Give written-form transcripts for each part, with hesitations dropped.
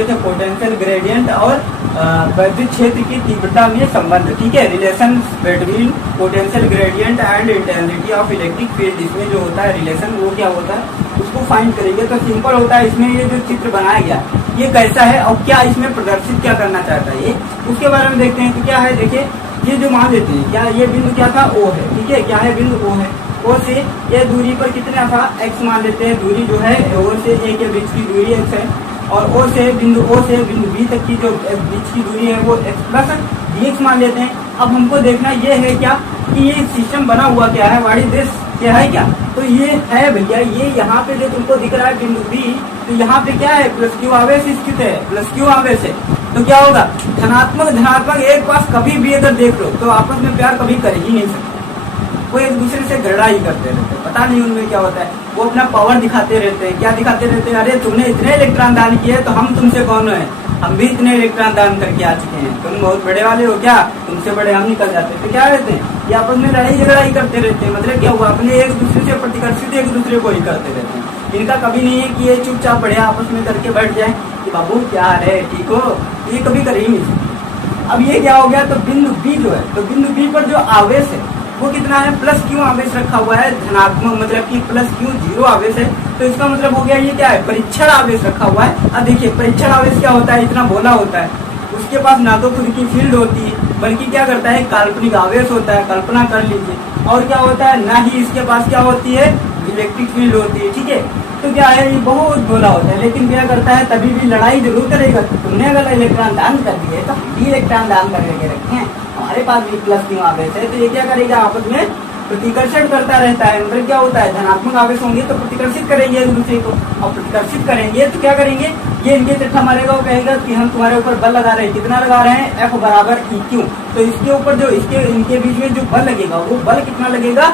बोलते थे potential gradient और वैद्युत क्षेत्र की तीव्रता में संबंध। ठीक है, relation between potential gradient and intensity of electric field, इसमें जो होता है रिलेशन वो क्या होता है उसको फाइंड करेंगे। तो सिंपल होता है, इसमें ये जो चित्र बनाया गया ये कैसा है और क्या इसमें प्रदर्शित क्या करना चाहता है ये उसके बारे में देखते हैं। तो क्या है, देखिए ये जो मान लेते हैं, क्या ये बिंदु क्या था, ओ है। ठीक है, क्या है, बिंदु ओ है। ओ से ये दूरी पर कितना था, एक्स मान लेते हैं। दूरी जो है ओ से ए के बीच की दूरी एक्स है, और ओ से बिंदु बी तक की जो बीच की दूरी है वो एक्स प्लस डी एक्स मान लेते हैं। अब हमको देखना ये है क्या कि ये सिस्टम बना हुआ क्या है, व्हाट इज दिस, क्या है क्या, तो ये है भैया, ये यहाँ पे जो तुमको दिख रहा है बिंदु बी, तो यहाँ पे क्या है, प्लस क्यू आवेश स्थित है, प्लस क्यू आवेश है। तो क्या होगा, धनात्मक धनात्मक एक पास कभी भी अगर देख लो तो आपस में प्यार कभी कर ही नहीं सकते, वो एक दूसरे से झगड़ा ही करते रहते हैं। पता नहीं उनमें क्या होता है, वो अपना पावर दिखाते रहते हैं। क्या दिखाते रहते हैं, अरे तुमने इतने इलेक्ट्रॉन दान किए तो हम तुमसे कौन है, हम भी इतने इलेक्ट्रॉन दान करके आ चुके हैं, तुम बहुत बड़े वाले हो क्या, तुमसे बड़े हम निकल जाते हैं। तो क्या रहते हैं, ये आपस में लड़ाई झगड़ा ही करते रहते हैं। मतलब क्या हुआ, अपने एक दूसरे से प्रतिकर्षित एक दूसरे को ही करते रहते हैं। इनका कभी नहीं है कि ये चुपचाप बढ़िया आपस में करके बैठ जाए कि बाबू क्या है, ठीक हो, ये कभी कर ही नहीं सकते। अब ये क्या हो गया, तो बिंदु बी जो है, तो बिंदु बी पर जो आवेश है वो कितना है, प्लस क्यू आवेश रखा हुआ है, धनात्मक, मतलब कि प्लस क्यू जीरो आवेश है। तो इसका मतलब हो गया ये क्या है, परीक्षण आवेश रखा हुआ है। अब देखिए परीक्षण आवेश क्या होता है, इतना बोला होता है, उसके पास ना तो खुद की फील्ड होती है बल्कि क्या करता है, काल्पनिक आवेश होता है, कल्पना कर लीजिए। और क्या होता है, ना ही इसके पास क्या होती है, इलेक्ट्रिक फील्ड होती है। ठीक है, तो क्या है, ये बहुत बोला होता है, लेकिन क्या करता है, तभी भी लड़ाई जरूर करेगा। तुमने अगर इलेक्ट्रॉन दान कर दिए तो हम भी इलेक्ट्रॉन दान करके रखे हैं, हमारे पास भी प्लस क्यों आवेश है। तो ये क्या करेगा, आपस में प्रतिकर्षण करता रहता है। मतलब क्या होता है, धनात्मक आवेश होंगे तो प्रतिकर्षित करेंगे एक दूसरे को, और प्रतिकर्षित करेंगे तो क्या करेंगे, ये इनके चिट्ठा मारेगा, वो कहेगा कि हम तुम्हारे ऊपर बल लगा रहे हैं। कितना लगा रहे हैं, F बराबर EQ। तो इसके ऊपर जो इनके बीच में जो बल लगेगा वो बल कितना लगेगा,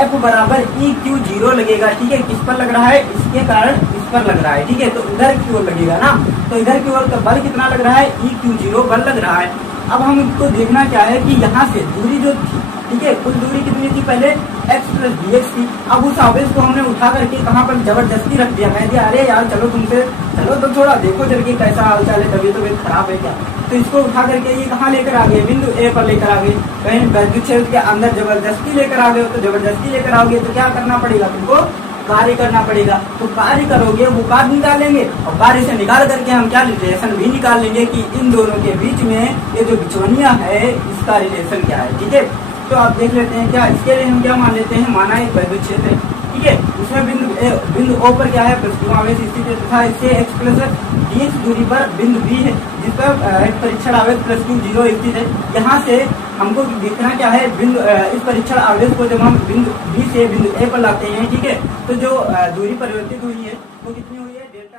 F बराबर EQ जीरो लगेगा। ठीक है, किस पर लग रहा है, इसके कारण इस पर लग रहा है। ठीक है, तो इधर की ओर लगेगा ना, तो इधर की ओर का बल कितना लग रहा है, EQ जीरो बल लग रहा है। अब हम इसको देखना क्या है कि यहाँ से दूरी जो थी, ठीक है, कुल दूरी कितनी थी, पहले x प्लस डी एक्स थी। अब उस आवेश को हमने उठा करके कहाँ पर जबरदस्ती रख दिया, कह दिया अरे यार चलो तुमसे, चलो तो थोड़ा देखो जरा कि कैसा हाल चाल है, तबीयत तबीयत खराब है क्या। तो इसको उठा करके ये कहाँ लेकर आ गए, बिंदु ए पर लेकर आ गए। कहीं वैद्युत क्षेत्र के अंदर जबरदस्ती लेकर आ गए, तो जबरदस्ती लेकर आओगे तो क्या करना पड़ेगा, तुमको कार्य करना पड़ेगा। तो कार्य करोगे वो कार्य निकालेंगे, और कार्य से निकाल करके हम क्या रिलेशन भी निकाल लेंगे कि इन दोनों के बीच में ये जो बिचौनिया है इसका रिलेशन क्या है। ठीक है, तो आप देख लेते हैं क्या, इसके लिए हम क्या मान लेते हैं, माना एक वैद्युत क्षेत्र है। ठीक है, उसमें बिंदु ओ पर क्या है, प्लस आवेश स्थित है तथा इससे x प्लस डी एक्स दूरी पर बिंदु बी है जिस पर एक परीक्षण आवेश प्लस क्यू जीरो स्थित है। यहाँ से हमको देखना क्या है, बिंदु इस परीक्षण आवेश को जब हम बिंदु बी से बिंदु ए पर लाते हैं, ठीक है, तो जो दूरी परिवर्तित हुई है वो कितनी हुई है, डेल्टा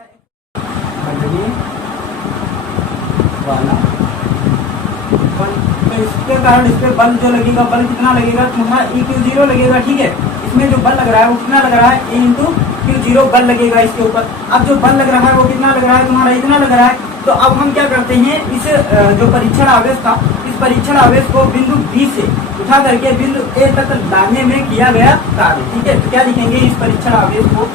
तो इसके कारण इस पर बल जो लगेगा, बल कितना लगेगा तुम्हारा, EQ जीरो लगेगा। ठीक है, इसमें जो बल लग रहा है वो कितना लग रहा है, E इंटू क्यू जीरो बल लगेगा इसके ऊपर। अब जो बल लग रहा है वो कितना लग रहा है, तुम्हारा इतना लग रहा है। तो अब हम क्या करते हैं, इस जो परीक्षण आवेश था, इस परीक्षण आवेश को बिंदु बी से उठा करके बिंदु ए तक लाने में किया गया कार्य। ठीक है, तो क्या लिखेंगे, इस परीक्षण आवेश को,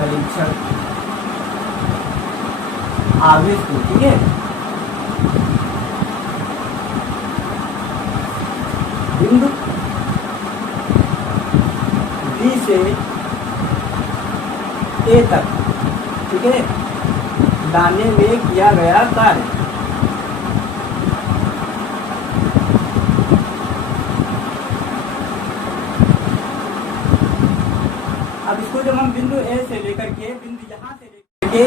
परीक्षण आवेश को, ठीक है, बिंदु बी से ए तक, ठीक है, लाने में किया गया कार्य। अब इसको जब हम बिंदु ए से लेकर के बिंदु यहाँ से लेकर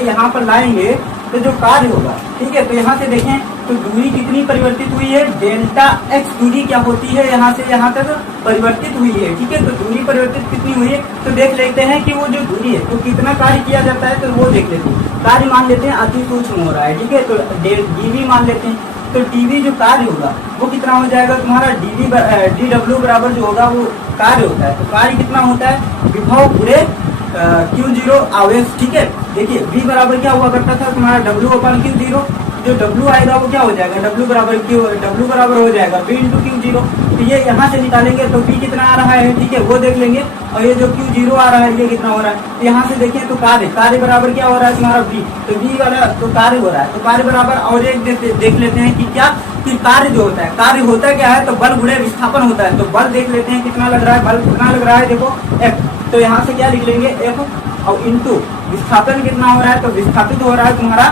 यहाँ पर लाएंगे तो जो कार्य होगा, ठीक है, तो यहाँ से देखें तो दूरी कितनी परिवर्तित हुई है, डेल्टा x दूरी क्या होती है, यहाँ से यहाँ तक परिवर्तित हुई है। ठीक है, तो दूरी परिवर्तित कितनी हुई है, तो देख लेते हैं कि वो जो दूरी है तो कितना कार्य किया जाता है, तो वो देख लेते हैं। कार्य मान लेते हैं अति सूक्ष्म हो रहा है, ठीक है, तो dv मान लेते हैं। तो dv जो कार्य होगा वो कितना हो जाएगा तुम्हारा, dw बराबर जो होगा वो कार्य होता है। तो कार्य कितना होता है, विभव पूरे Q जीरो आवेश। ठीक है, देखिए V बराबर क्या हुआ करता था तुम्हारा W अपन Q जीरो। जो W आएगा वो क्या हो जाएगा, W बराबर हो जाएगा B इंटू Q0। तो ये यहाँ से निकालेंगे तो B कितना आ रहा है, ठीक है, वो देख लेंगे। और ये जो Q0 आ रहा है ये कितना हो रहा है, तो यहाँ से देखें तो कार्य बराबर क्या हो रहा है तुम्हारा B, तो B वाला तो कार्य हो रहा है, तो कार्य बराबर और एक देख लेते हैं कि क्या, कि कार्य जो होता है, कार्य होता क्या है, तो बल गुणे विस्थापन होता है। तो बल देख लेते हैं कितना लग रहा है, बल कितना लग रहा है, देखो F, तो यहाँ से क्या लिख लेंगे F और इंटू विस्थापन कितना हो रहा है, तो विस्थापित हो रहा है तुम्हारा,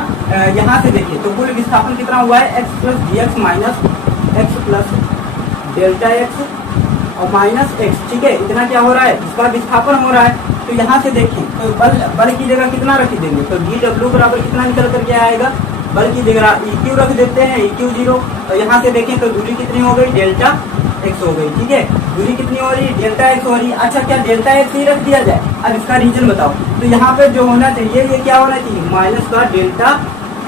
यहाँ से देखिए तो कुल विस्थापन कितना हुआ है, x plus dx minus x plus delta x और माइनस x, ठीक है, इतना क्या हो रहा है, इसका विस्थापन हो रहा है। तो यहाँ से देखें तो बल की जगह कितना रख देंगे, तो dw बराबर कितना निकल करके आएगा, बल की जगह EQ रख देते हैं, EQ0। और यहाँ से देखें तो दूरी कितनी हो गई, डेल्टा x हो गई, ठीक है, दूरी कितनी हो रही है, डेल्टा x हो रही है। अच्छा क्या डेल्टा x ही रख दिया जाए, अब इसका रीजन बताओ। तो यहाँ पे जो होना चाहिए ये क्या होना चाहिए, माइनस का डेल्टा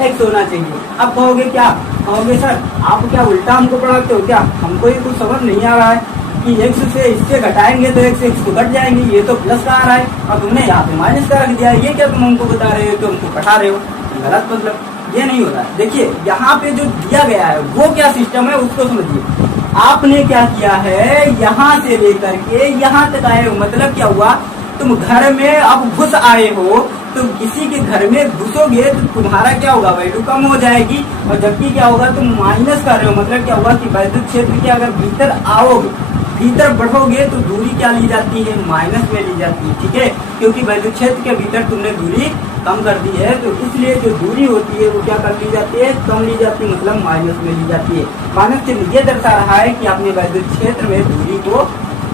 x होना चाहिए। अब कहोगे क्या, कहोगे सर आप क्या उल्टा हमको पढ़ाते हो क्या, हमको ये कुछ समझ नहीं आ रहा है कि x से इससे घटाएंगे तो x तो घट जाएंगे, ये तो प्लस का आ रहा है और तुमने यहाँ पे माइनस का रख दिया, ये क्या तुम हमको बता रहे हो, तो हमको पढ़ा रहे हो, गलत, मतलब ये नहीं होता है। देखिए यहाँ पे जो दिया गया है वो क्या सिस्टम है उसको समझिए। आपने क्या किया है, यहाँ से लेकर के यहाँ तक आए हो, मतलब क्या हुआ, तुम घर में अब घुस आए हो, तुम किसी के घर में घुसोगे तो तुम्हारा क्या होगा, वैल्यू कम हो जाएगी, और जबकि क्या होगा तुम माइनस कर रहे हो, मतलब क्या होगा कि वैद्युत क्षेत्र के अगर भीतर आओगे, भीतर बढ़ोगे तो दूरी क्या ली जाती है, माइनस में ली जाती है, ठीक है, क्योंकि वैद्युत क्षेत्र के भीतर तुमने दूरी कम कर दी है, तो इसलिए जो दूरी होती है वो क्या कर ली जाती है, कम ली जाती है, मतलब माइनस में ली जाती है। माइनस से ये दर्शा रहा है कि आपने वैद्युत क्षेत्र में दूरी को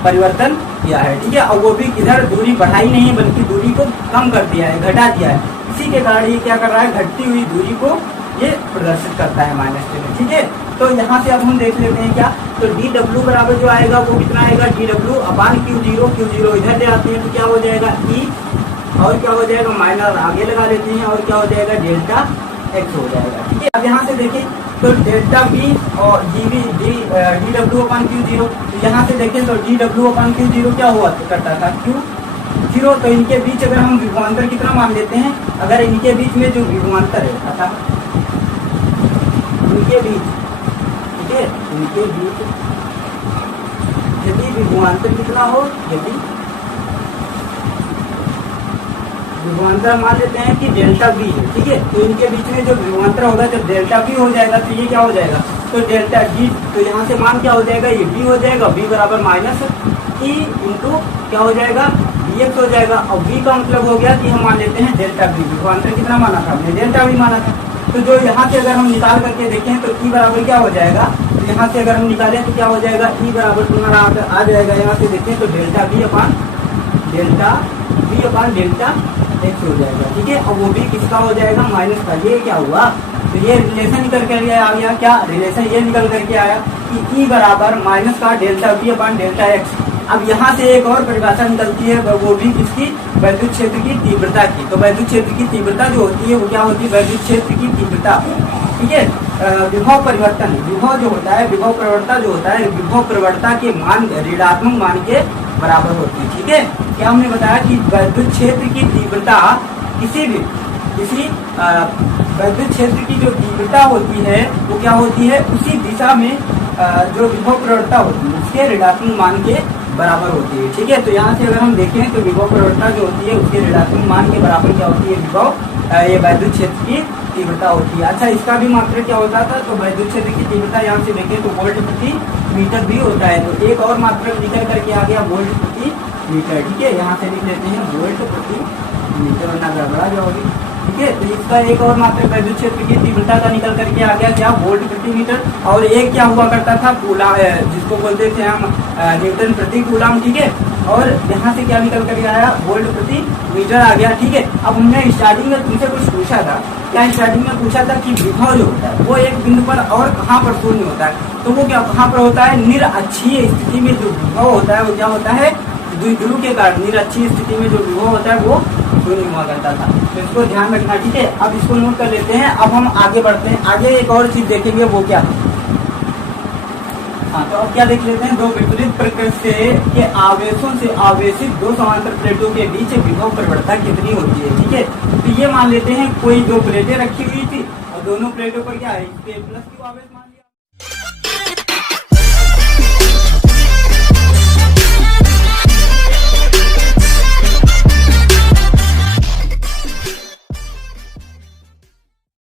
परिवर्तन किया है, ठीक है, और वो भी किधर दूरी बढ़ाई नहीं बल्कि दूरी को कम कर दिया है, घटा दिया है। इसी के कारण ये क्या कर रहा है, घटती हुई दूरी को ये प्रदर्शित करता है माइनस में, ठीक है। तो यहाँ से अब हम देख लेते हैं क्या, तो dw बराबर जो आएगा वो कितना आएगा, dw अपान Q0 इधर ले आते हैं तो क्या हो जाएगा E, और क्या हो जाएगा माइनस आगे लगा लेते हैं, और क्या हो जाएगा डेल्टा x हो जाएगा, ठीक है। अब यहाँ से देखें तो डेल्टा B और dw अपान Q0, तो यहाँ से देखें तो dw अपान Q0 क्या हुआ करता था, Q0, तो इनके बीच अगर हम विभवांतर कितना मान लेते हैं, अगर इनके बीच में जो विभवांतर है, अतः इनके बीच, ठीक है, इनके बीच यदि विभवांतर कितना हो, यदि विभवांतर मान लेते हैं कि डेल्टा बी है, ठीक है, तो इनके बीच में जो विभवांतर होगा जब डेल्टा बी हो जाएगा तो ये क्या हो जाएगा, तो डेल्टा डी, तो यहाँ से मान क्या हो जाएगा, ये बी हो जाएगा, बी बराबर माइनस ई इंटू क्या हो जाएगा, डी एक्स हो जाएगा। और बी का मतलब हो गया कि हम मान लेते हैं डेल्टा बी, विभवांतर कितना माना था हमने, डेल्टा बी माना था। तो जो यहाँ से अगर हम निकाल करके देखें तो ई बराबर क्या हो जाएगा, तो यहाँ से अगर हम निकालें तो क्या हो जाएगा, ई बराबर तुम्हारा आ जाएगा, यहाँ से देखें तो delta B upon delta x हो जाएगा, ठीक है, और वो भी किसका हो जाएगा, माइनस का। ये क्या हुआ, तो ये रिलेशन निकल करके आ गया, क्या रिलेशन ये निकल करके आया कि ई बराबर माइनस का delta B upon delta x. अब यहाँ से एक और परिभाषा निकलती है, वो भी किसकी, वैद्युत क्षेत्र की तीव्रता की। तो वैद्युत क्षेत्र की तीव्रता जो होती है वो क्या होती है, वैद्युत क्षेत्र की तीव्रता, ठीक है, विभव परिवर्तन, विभव जो होता है, विभव प्रवणता जो होता है, विभव प्रवणता के मान ऋणात्मक मान के बराबर होती है, ठीक है। क्या हमने बताया कि वैद्युत क्षेत्र की तीव्रता किसी वैद्युत क्षेत्र की जो तीव्रता होती है वो क्या होती है, उसी दिशा में जो विभव प्रवणता होती है उसके ऋणात्मक मान के बराबर होती है, ठीक है। तो यहाँ से अगर हम देखें तो विभव प्रवणता जो होती है उसके ऋणात्मक मान के बराबर क्या होती है, विभव ये वैद्युत क्षेत्र की तीव्रता होती है। अच्छा इसका भी मात्रक क्या होता था, तो वैद्युत क्षेत्र की तीव्रता यहाँ से देखें तो वोल्ट प्रति मीटर भी होता है। तो एक और मात्रक निकल करके आ गया वोल्ट प्रति मीटर, ठीक है, यहाँ से लिख लेते हैं वोल्ट प्रति मीटर, वरना गड़बड़ा जाओगे, ठीक है। तो इसका एक और मात्रक वैद्युत क्षेत्र की तीव्रता का निकल करके आ गया क्या, वोल्ट प्रति मीटर। और एक क्या हुआ करता था, कूलाम, जिसको बोलते थे हम न्यूटन प्रति कूलाम, ठीक है। और यहाँ से क्या निकल करके आया, वोल्ट प्रति मीटर आ गया, ठीक है। अब हमने स्टार्टिंग में तुमसे कुछ पूछा था, क्या स्टार्टिंग में पूछा था कि विभव जो होता है वो एक बिंदु पर और कहाँ पर शून्य होता है, तो वो क्या कहाँ पर होता है, निरअक्षीय स्थिति में जो विभव होता है वो क्या होता है, द्विध्रुव के कारण निरअक्षीय स्थिति में जो विभव होता है वो शून्य हुआ करता था। तो इसको ध्यान रखना, ठीक है। अब इसको नोट कर लेते हैं। अब हम आगे बढ़ते हैं, आगे एक और चीज देखेंगे वो क्या है। हाँ, तो अब क्या देख लेते हैं, दो विपरीत प्रकृति के आवेशों से आवेशित दो समांतर प्लेटों के बीच विभव प्रवणता कितनी होती है, ठीक है। तो ये मान लेते हैं कोई दो प्लेटें रखी हुई थी और दोनों प्लेटों पर क्या है, इसके प्लस क्यू आवेश